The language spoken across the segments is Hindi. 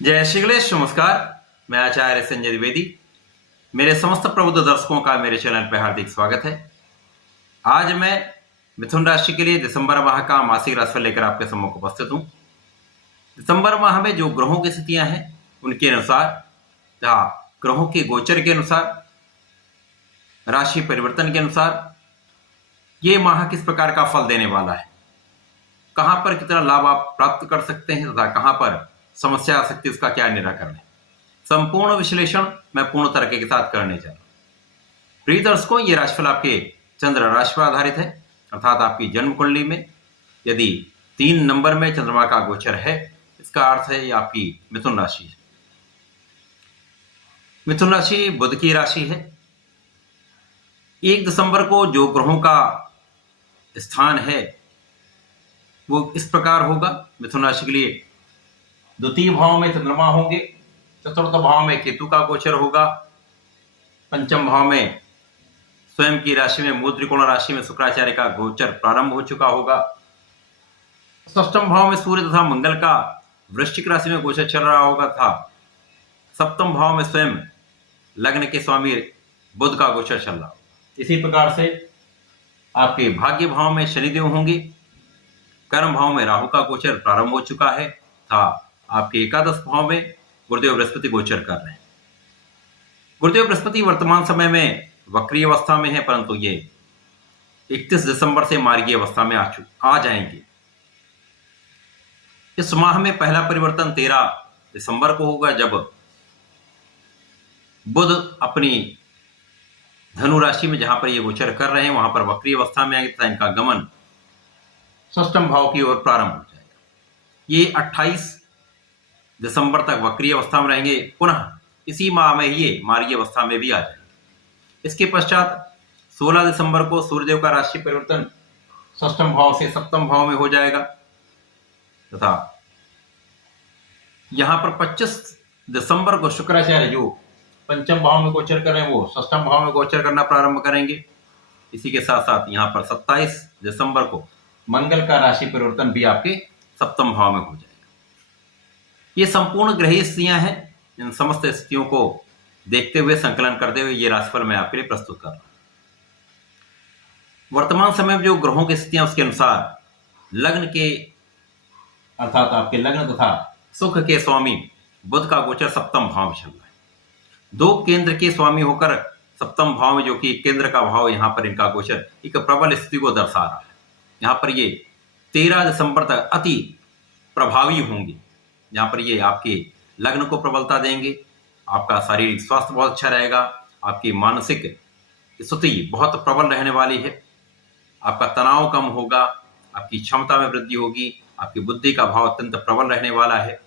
जय श्री गणेश। नमस्कार, मैं आचार्य संजय द्विवेदी। मेरे समस्त प्रबुद्ध दर्शकों का मेरे चैनल पर हार्दिक स्वागत है। आज मैं मिथुन राशि के लिए दिसंबर माह का मासिक राशिफल लेकर आपके सम्मुख उपस्थित हूं। दिसंबर माह में जो ग्रहों की स्थितियां हैं उनके अनुसार तथा ग्रहों के गोचर के अनुसार, राशि परिवर्तन के अनुसार ये माह किस प्रकार का फल देने वाला है, कहां पर कितना लाभ आप प्राप्त कर सकते हैं तथा कहां पर समस्या आ सकती है, इसका क्या निराकरण है, संपूर्ण विश्लेषण मैं पूर्ण तरीके के साथ करने जा रहा हूं। प्रिय दर्शकों, ये राशिफल आपके चंद्र राशि पर आधारित है, अर्थात आपकी जन्म कुंडली में यदि 3 नंबर में चंद्रमा का गोचर है, इसका अर्थ है ये आपकी मिथुन राशि है। मिथुन राशि बुध की राशि है। 1 दिसंबर को जो ग्रहों का स्थान है वो इस प्रकार होगा। मिथुन राशि के लिए द्वितीय भाव में चंद्रमा होंगे, चतुर्थ भाव में केतु का गोचर होगा, पंचम भाव में स्वयं की राशि में मूल त्रिकोण राशि में शुक्राचार्य का गोचर प्रारंभ हो चुका होगा, षष्ठम भाव में सूर्य तथा मंगल का वृश्चिक राशि में गोचर चल रहा होगा था, सप्तम भाव में स्वयं लग्न के स्वामी बुध का गोचर चल रहा होगा। इसी प्रकार से आपके भाग्य भाव में शनिदेव होंगे, कर्म भाव में राहु का गोचर प्रारंभ हो चुका है था, आपके एकादश भाव में गुरुदेव बृहस्पति गोचर कर रहे हैं। गुरुदेव बृहस्पति वर्तमान समय में वक्रीय अवस्था में है, परंतु ये 31 दिसंबर से मार्गीय अवस्था में आ जाएंगे। इस माह में पहला परिवर्तन 13 दिसंबर को होगा, जब बुध अपनी धनु राशि में जहां पर ये गोचर कर रहे हैं वहां पर वक्रीय अवस्था में आएंगे तथा इनका गमन षष्ठम भाव की ओर प्रारंभ हो जाएगा। ये 28 दिसंबर तक वक्रीय अवस्था में रहेंगे, पुनः इसी माह में ये मार्गीय अवस्था में भी आ जाएंगे। इसके पश्चात 16 दिसंबर को सूर्यदेव का राशि परिवर्तन षष्ठम भाव से सप्तम भाव में हो जाएगा तथा यहां पर 25 दिसंबर को शुक्राचार्य जो पंचम भाव में गोचर कर रहे हैं वो षष्ठम भाव में गोचर करना प्रारंभ करेंगे। इसी के साथ साथ यहां पर 27 दिसंबर को मंगल का राशि परिवर्तन भी आपके सप्तम भाव में हो जाएगा। ये संपूर्ण ग्रहीय स्थितियां हैं। इन समस्त स्थितियों को देखते हुए, संकलन करते हुए ये राशिफल मैं आपके लिए प्रस्तुत कर रहा हूं। वर्तमान समय में जो ग्रहों की स्थितियां उसके अनुसार लग्न के अर्थात आपके लग्न तथा सुख के स्वामी बुध का गोचर सप्तम भाव में चल रहा है। 2 केंद्र के स्वामी होकर सप्तम भाव में, जो कि केंद्र का भाव, यहां पर इनका गोचर एक प्रबल स्थिति को दर्शा रहा है। यहां पर ये 13 दिसंबर तक अति प्रभावी होंगे। यहां पर ये आपके लग्न को प्रबलता देंगे, आपका शारीरिक स्वास्थ्य बहुत अच्छा रहेगा, आपकी मानसिक स्थिति बहुत प्रबल रहने वाली है, आपका तनाव कम होगा, आपकी क्षमता में वृद्धि होगी, आपकी बुद्धि का भाव अत्यंत प्रबल रहने वाला है।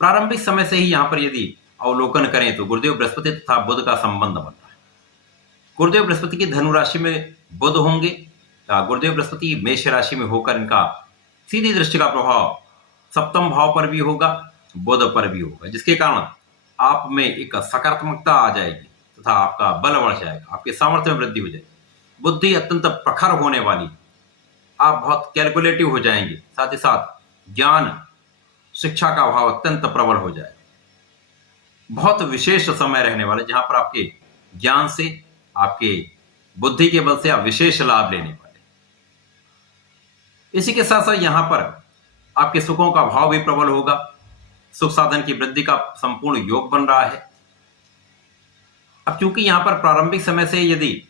प्रारंभिक समय से ही यहां पर यदि अवलोकन करें तो गुरुदेव बृहस्पति तथा बुध का संबंध बन रहा है। गुरुदेव बृहस्पति की धनु राशि में बुध होंगे, गुरुदेव बृहस्पति मेष राशि में होकर इनका सीधी दृष्टि का प्रभाव सप्तम भाव पर भी होगा, बुध पर भी होगा, जिसके कारण आप में एक सकारात्मकता आ जाएगी तथा आपका बल बढ़ जाएगा, आपके सामर्थ्य में वृद्धि हो जाएगी, बुद्धि अत्यंत प्रखर होने वाली, आप बहुत कैलकुलेटिव हो जाएंगे, साथ ही साथ ज्ञान शिक्षा का भाव अत्यंत प्रबल हो जाएगा। बहुत विशेष समय रहने वाले जहां पर आपके ज्ञान से, आपके बुद्धि के बल से आप विशेष लाभ लेने वाले। इसी के साथ साथ यहां पर आपके सुखों का भाव भी प्रबल होगा, सुख साधन की वृद्धि का संपूर्ण योग बन रहा है। अब क्योंकि यहां पर प्रारंभिक समय से यदि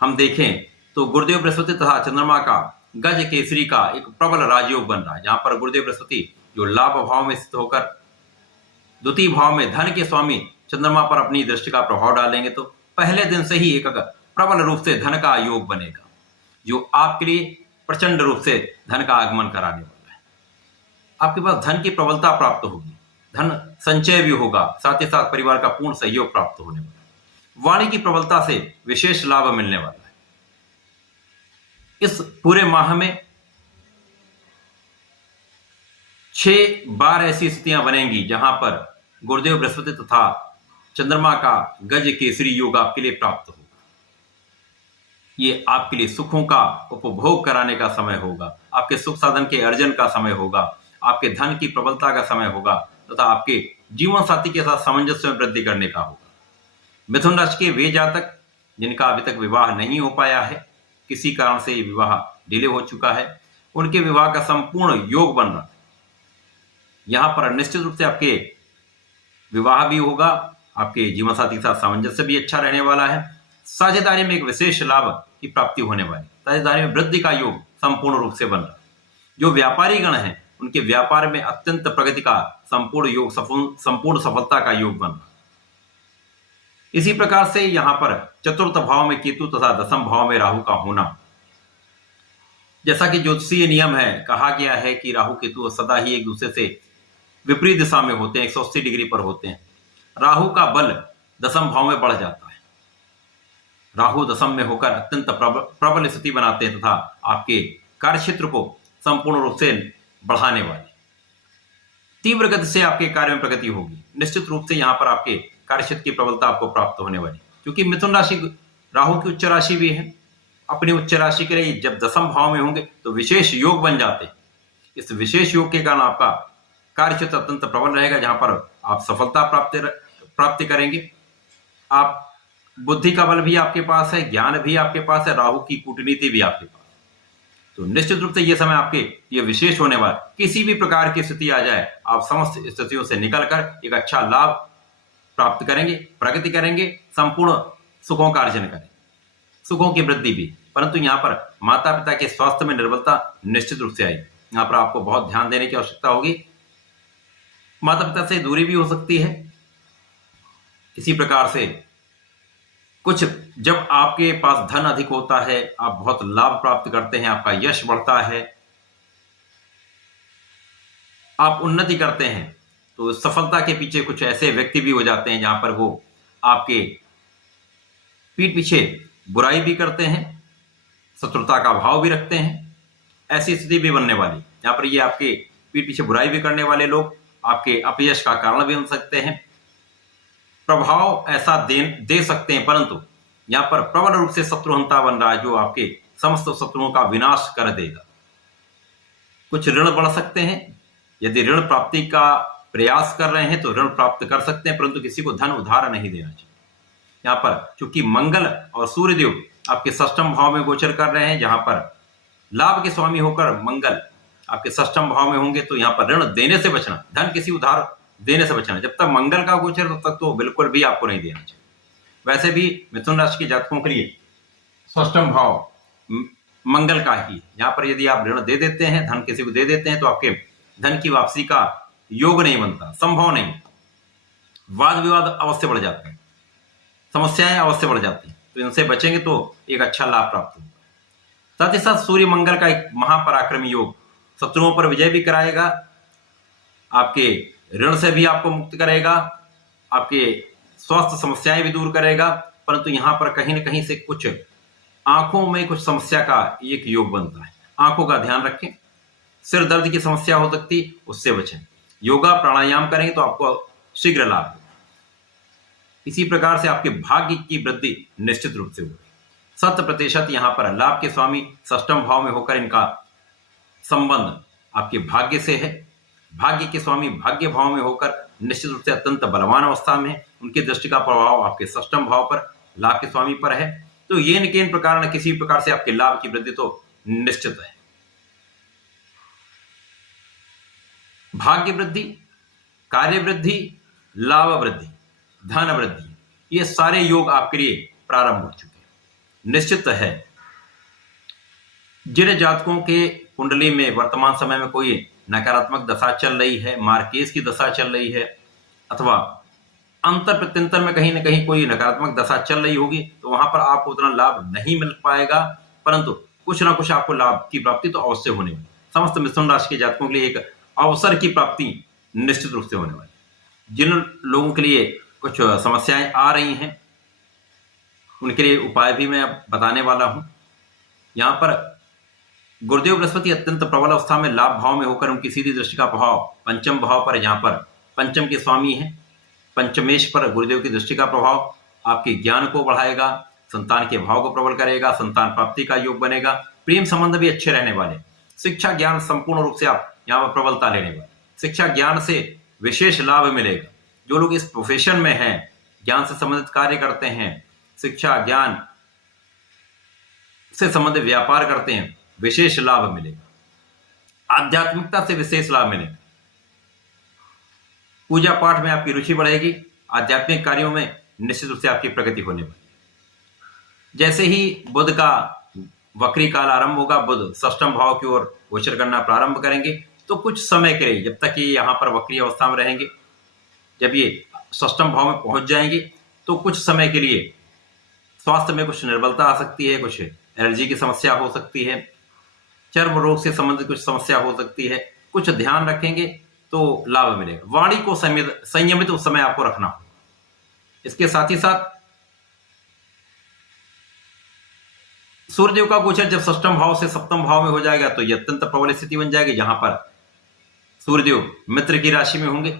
हम देखें तो गुरुदेव बृहस्पति तथा चंद्रमा का गज केसरी का एक प्रबल राजयोग बन रहा है, जहां पर गुरुदेव बृहस्पति जो लाभ भाव में स्थित होकर द्वितीय भाव में धन के स्वामी चंद्रमा पर अपनी दृष्टि का प्रभाव डालेंगे, तो पहले दिन से ही एक प्रबल रूप से धन का योग बनेगा, जो आपके लिए प्रचंड रूप से धन का आगमन कराने वाला है। आपके पास धन की प्रबलता प्राप्त होगी, धन संचय भी होगा, साथ ही साथ परिवार का पूर्ण सहयोग प्राप्त होने वाला है। वाणी की प्रबलता से विशेष लाभ मिलने वाला है। इस पूरे माह में 6 बार ऐसी स्थितियां बनेंगी जहां पर गुरुदेव बृहस्पति तथा चंद्रमा का गज केसरी योग आपके लिए प्राप्त होगा। ये आपके लिए सुखों का उपभोग कराने का समय होगा, आपके सुख साधन के अर्जन का समय होगा, आपके धन की प्रबलता का समय होगा, तथा आपके जीवन साथी के साथ सामंजस्य में वृद्धि करने का होगा। मिथुन राशि के वे जातक जिनका अभी तक विवाह नहीं हो पाया है, किसी कारण से विवाह डिले हो चुका है, उनके विवाह का संपूर्ण योग बन रहा है। यहां पर निश्चित रूप से आपके विवाह भी होगा, आपके जीवन साथी के साथ सामंजस्य भी अच्छा रहने वाला है। साझेदारी में एक विशेष लाभ की प्राप्ति होने वाली, साझेदारी में वृद्धि का योग संपूर्ण रूप से बन रहा है। जो व्यापारी गण हैं उनके व्यापार में अत्यंत प्रगति का संपूर्ण योग, संपूर्ण सफलता का योग बन रहा है। इसी प्रकार से यहां पर चतुर्थ भाव में केतु तथा दसम भाव में राहु का होना, जैसा कि ज्योतिषीय नियम है, कहा गया है कि राहु केतु सदा ही एक दूसरे से विपरीत दिशा में होते हैं, 180 डिग्री पर होते हैं। राहु का बल दसम भाव में बढ़ जाता है। राहु दसम में होकर अत्यंत प्रबल स्थिति बनाते हैं तथा आपके कार्यक्षेत्र को संपूर्ण रूप से बढ़ाने वाले, तीव्र गति से आपके कार्य में प्रगति होगी। निश्चित रूप से यहां पर आपके कार्यक्षेत्र की प्रबलता आपको प्राप्त होने वाली, क्योंकि मिथुन राशि राहु की उच्च राशि भी है। अपनी उच्च राशि के लिए जब दसम भाव में होंगे तो विशेष योग बन जाते हैं। इस विशेष योग के कारण आपका कार्यक्षेत्र अत्यंत प्रबल रहेगा, जहां पर आप सफलता प्राप्ति करेंगे। आप बुद्धि का बल भी आपके पास है, ज्ञान भी आपके पास है, राहु की कूटनीति भी आपके पास। तो निश्चित रूप से यह समय आपके लिए विशेष होने वाला। किसी भी प्रकार की स्थिति आ जाए, आप समस्त स्थितियों से निकलकर एक अच्छा लाभ प्राप्त करेंगे, प्रगति करेंगे, संपूर्ण सुखों का अर्जन करेंगे, सुखों की वृद्धि भी। परंतु यहाँ पर माता पिता के स्वास्थ्य में निर्बलता निश्चित रूप से आएगी। यहाँ पर आपको बहुत ध्यान देने की आवश्यकता होगी। माता पिता से दूरी भी हो सकती है। इसी प्रकार से कुछ जब आपके पास धन अधिक होता है, आप बहुत लाभ प्राप्त करते हैं, आपका यश बढ़ता है, आप उन्नति करते हैं, तो सफलता के पीछे कुछ ऐसे व्यक्ति भी हो जाते हैं जहां पर वो आपके पीठ पीछे बुराई भी करते हैं, शत्रुता का भाव भी रखते हैं। ऐसी स्थिति भी बनने वाली, जहां पर ये आपके पीठ पीछे बुराई भी करने वाले लोग आपके अपयश का कारण भी बन सकते हैं, प्रभाव ऐसा दे सकते हैं। परंतु यहां पर प्रबल रूप से शत्रुहंता बन रहा है, जो आपके समस्त शत्रुओं का विनाश कर देगा। कुछ ऋण बढ़ सकते हैं। यदि ऋण प्राप्ति का प्रयास कर रहे हैं तो ऋण प्राप्त कर सकते हैं, परंतु किसी को धन उधार नहीं देना चाहिए। यहाँ पर चूंकि मंगल और सूर्यदेव आपके षष्ठम भाव में गोचर कर रहे हैं, जहां पर लाभ के स्वामी होकर मंगल आपके षष्ठम भाव में होंगे, तो यहाँ पर ऋण देने से बचना, धन किसी उधार देने से बचना। जब तक मंगल का गोचर तब तक तो बिल्कुल भी आपको नहीं देना चाहिए। वैसे भी मिथुन राशि के जातकों के लिए षष्ठम भाव मंगल का ही, यहाँ पर यदि आप ऋण दे देते हैं, धन किसी को दे देते हैं, तो आपके धन की वापसी का योग नहीं बनता, संभव नहीं। वाद विवाद अवश्य बढ़ जाते हैं, समस्याएं अवश्य बढ़ जाती हैं। तो इनसे बचेंगे तो एक अच्छा लाभ प्राप्त होगा। साथ ही साथ सूर्य मंगल का एक महापराक्रमी योग शत्रुओं पर विजय भी कराएगा, आपके ऋण से भी आपको मुक्त करेगा, आपके स्वास्थ्य समस्याएं भी दूर करेगा। परंतु यहां पर कहीं ना कहीं से कुछ आंखों में कुछ समस्या का एक योग बनता है, आंखों का ध्यान रखें। सिर दर्द की समस्या हो सकती, उससे बचें। योगा प्राणायाम करेंगे तो आपको शीघ्र लाभ होगा। इसी प्रकार से आपके भाग्य की वृद्धि निश्चित रूप से होगी। 100% यहां पर लाभ के स्वामी षष्ठम भाव में होकर इनका संबंध आपके भाग्य से है। भाग्य के स्वामी भाग्य भाव में होकर निश्चित रूप से अत्यंत बलवान अवस्था में है। उनकी दृष्टि का प्रभाव आपके षष्ठम भाव पर, लाभ के स्वामी पर है। तो ये न किन प्रकार न किसी प्रकार से आपके लाभ की वृद्धि तो निश्चित है। भाग्य वृद्धि, कार्य वृद्धि, लाभ वृद्धि, धन वृद्धि, ये सारे योग आपके लिए प्रारंभ हो चुके हैं। निश्चित है जिन जातकों के कुंडली में वर्तमान समय में कोई नकारात्मक दशा चल रही है, मार्केज की दशा चल रही है, अथवा अंतर प्रत्यंतर में कहीं ना कहीं कोई नकारात्मक दशा चल रही होगी, तो वहां पर आपको उतना लाभ नहीं मिल पाएगा। परंतु कुछ ना कुछ आपको लाभ की प्राप्ति तो अवश्य होने वाली। समस्त मिथुन राशि के जातकों के लिए एक अवसर की प्राप्ति निश्चित रूप से होने वाली। जिन लोगों के लिए कुछ समस्याएं आ रही हैं, उनके लिए उपाय भी मैं बताने वाला हूं। यहां पर गुरुदेव बृहस्पति अत्यंत प्रबल अवस्था में लाभ भाव में होकर उनकी सीधी दृष्टि का प्रभाव पंचम भाव पर, जहां पर पंचम के स्वामी हैं, पंचमेश पर गुरुदेव की दृष्टि का प्रभाव आपके ज्ञान को बढ़ाएगा, संतान के भाव को प्रबल करेगा, संतान प्राप्ति का योग बनेगा, प्रेम संबंध भी अच्छे रहने वाले, शिक्षा ज्ञान संपूर्ण रूप से आप यहाँ पर प्रबलता लेने वाले। शिक्षा ज्ञान से विशेष लाभ मिलेगा। जो लोग इस प्रोफेशन में हैं, ज्ञान से संबंधित कार्य करते हैं, शिक्षा ज्ञान से संबंधित व्यापार करते हैं, विशेष लाभ मिलेगा। आध्यात्मिकता से विशेष लाभ मिलेगा। पूजा पाठ में आपकी रुचि बढ़ेगी। आध्यात्मिक कार्यों में निश्चित रूप से आपकी प्रगति होने वाली है। जैसे ही बुध का वक्री काल आरंभ होगा, बुध षष्ठम भाव की ओर गोचर करना प्रारंभ करेंगे, तो कुछ समय के लिए, जब तक ये यहाँ पर वक्री अवस्था में रहेंगे, जब ये षष्ठम भाव में पहुंच जाएंगे तो कुछ समय के लिए स्वास्थ्य में कुछ निर्बलता आ सकती है, कुछ एलर्जी की समस्या हो सकती है, चर्म रोग से संबंधित कुछ समस्या हो सकती है। कुछ ध्यान रखेंगे तो लाभ मिलेगा। वाणी को संयमित उस समय आपको रखना होगा। इसके साथ ही साथ सूर्यदेव का गोचर जब षष्ठम भाव से सप्तम भाव में हो जाएगा तो यह अत्यंत प्रबल स्थिति बन जाएगी, जहां पर सूर्यदेव मित्र की राशि में होंगे।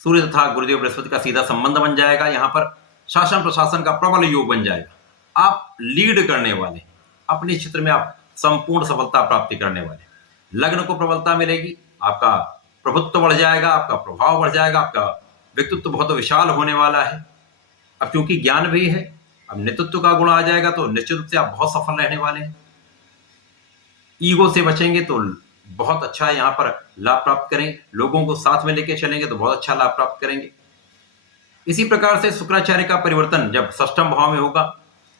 सूर्य तथा गुरुदेव बृहस्पति का सीधा संबंध बन जाएगा। यहां पर शासन प्रशासन का प्रबल योग बन जाएगा। आप लीड करने वाले, अपने क्षेत्र में आप संपूर्ण सफलता प्राप्ति करने वाले। लग्न को प्रबलता मिलेगी, आपका प्रभुत्व बढ़ जाएगा, आपका प्रभाव बढ़ जाएगा, आपका व्यक्तित्व बहुत विशाल होने वाला है। अब क्योंकि ज्ञान भी है, अब नेतृत्व का गुण आ जाएगा तो निश्चित रूप से आप बहुत सफल रहने वाले हैं। ईगो से बचेंगे तो बहुत अच्छा यहाँ पर लाभ प्राप्त करेंगे। लोगों को साथ में लेके चलेंगे तो बहुत अच्छा लाभ प्राप्त करेंगे। इसी प्रकार से शुक्राचार्य का परिवर्तन जब षष्ठम भाव में होगा,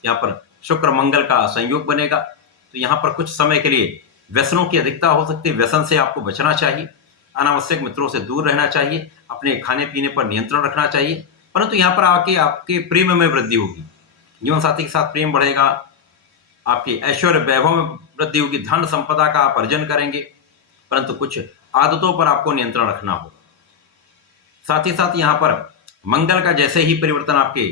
यहाँ पर शुक्र मंगल का संयोग बनेगा, तो यहाँ पर कुछ समय के लिए व्यसनों की अधिकता हो सकती है। व्यसन से आपको बचना चाहिए, अनावश्यक मित्रों से दूर रहना चाहिए, अपने खाने पीने पर नियंत्रण रखना चाहिए। परंतु यहाँ पर आके आपके प्रेम में वृद्धि होगी, जीवन साथी के साथ प्रेम बढ़ेगा, आपके ऐश्वर्य वैभव में वृद्धि होगी, धन संपदा का आप अर्जन करेंगे। परंतु कुछ आदतों पर आपको नियंत्रण रखना होगा। साथ ही साथ यहाँ पर मंगल का जैसे ही परिवर्तन आपके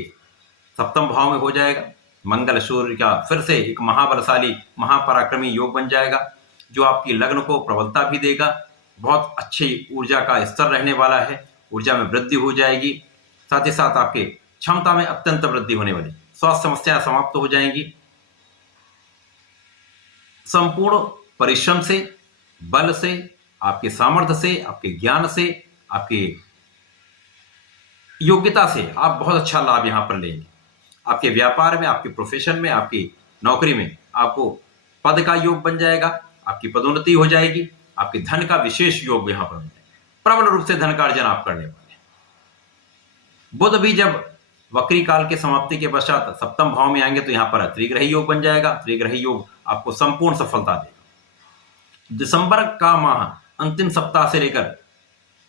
सप्तम भाव में हो जाएगा, मंगल सूर्य का फिर से एक महाबलशाली महापराक्रमी योग बन जाएगा, जो आपकी लग्न को प्रबलता भी देगा। बहुत अच्छी ऊर्जा का स्तर रहने वाला है, ऊर्जा में वृद्धि हो जाएगी। साथ ही साथ आपके क्षमता में अत्यंत वृद्धि होने वाली, स्वास्थ्य समस्याएं समाप्त हो जाएंगी। संपूर्ण परिश्रम से, बल से, आपके सामर्थ्य से, आपके ज्ञान से, आपकी योग्यता से आप बहुत अच्छा लाभ यहां पर लेंगे। आपके व्यापार में, आपके प्रोफेशन में, आपकी नौकरी में आपको पद का योग बन जाएगा, आपकी पदोन्नति हो जाएगी, आपके धन का विशेष योग यहां पर बन जाएगा। प्रबल रूप से धन का अर्जन आप करने वाले हैं। बुध भी जब वक्री काल के समाप्ति के पश्चात सप्तम भाव में आएंगे तो यहां पर त्रिग्रही योग बन जाएगा। त्रिग्रही योग आपको संपूर्ण सफलता देगा। दिसंबर का माह अंतिम सप्ताह से लेकर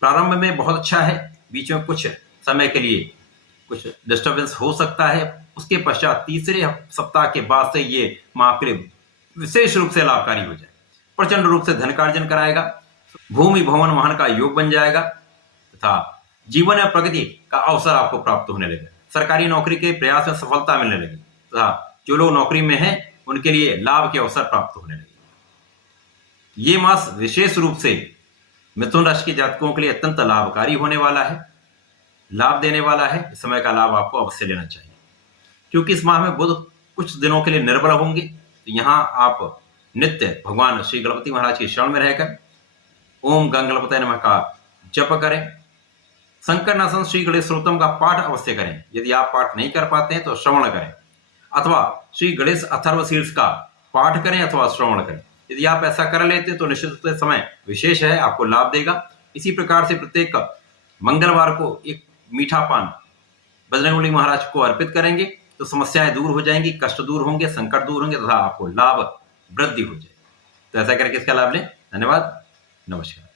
प्रारंभ में बहुत अच्छा है, बीच में कुछ समय के लिए कुछ डिस्टर्बेंस हो सकता है। उसके पश्चात तीसरे सप्ताह के बाद से ये माह आपके लिए विशेष रूप से लाभकारी हो जाए, प्रचंड रूप से धन का अर्जन कराएगा। भूमि भवन वाहन का योग बन जाएगा तथा जीवन में प्रगति का अवसर आपको प्राप्त होने लगेगा। सरकारी नौकरी के प्रयास में सफलता मिलने लगी तथा जो लोग नौकरी में हैं उनके लिए लाभ के अवसर प्राप्त होने लगे। ये मास विशेष रूप से मिथुन राशि के जातकों के लिए अत्यंत लाभकारी होने वाला है, लाभ देने वाला है। इस समय का लाभ आपको अवश्य लेना चाहिए, क्योंकि इस माह में बुध कुछ दिनों के लिए निर्बल होंगे। तो यहाँ आप नित्य भगवान श्री गणपति महाराज की शरण में रहकर ओम गंगणपतये नमः का जप करें। शंकरनाशन श्री गणेश स्तोत्रम का पाठ अवश्य करें। यदि आप पाठ नहीं कर पाते हैं तो श्रवण करें, अथवा श्री गणेश अथर्वशीर्ष का पाठ करें अथवा श्रवण करें। यदि आप ऐसा कर लेते हैं तो निश्चित रूप से समय विशेष है, आपको लाभ देगा। इसी प्रकार से प्रत्येक मंगलवार को एक मीठा पान बजरंगबली महाराज को अर्पित करेंगे तो समस्याएं दूर हो जाएंगी, कष्ट दूर होंगे, संकट दूर होंगे तथा आपको लाभ वृद्धि हो जाएगी। तो ऐसा करके इसका लाभ लें। धन्यवाद, नमस्कार।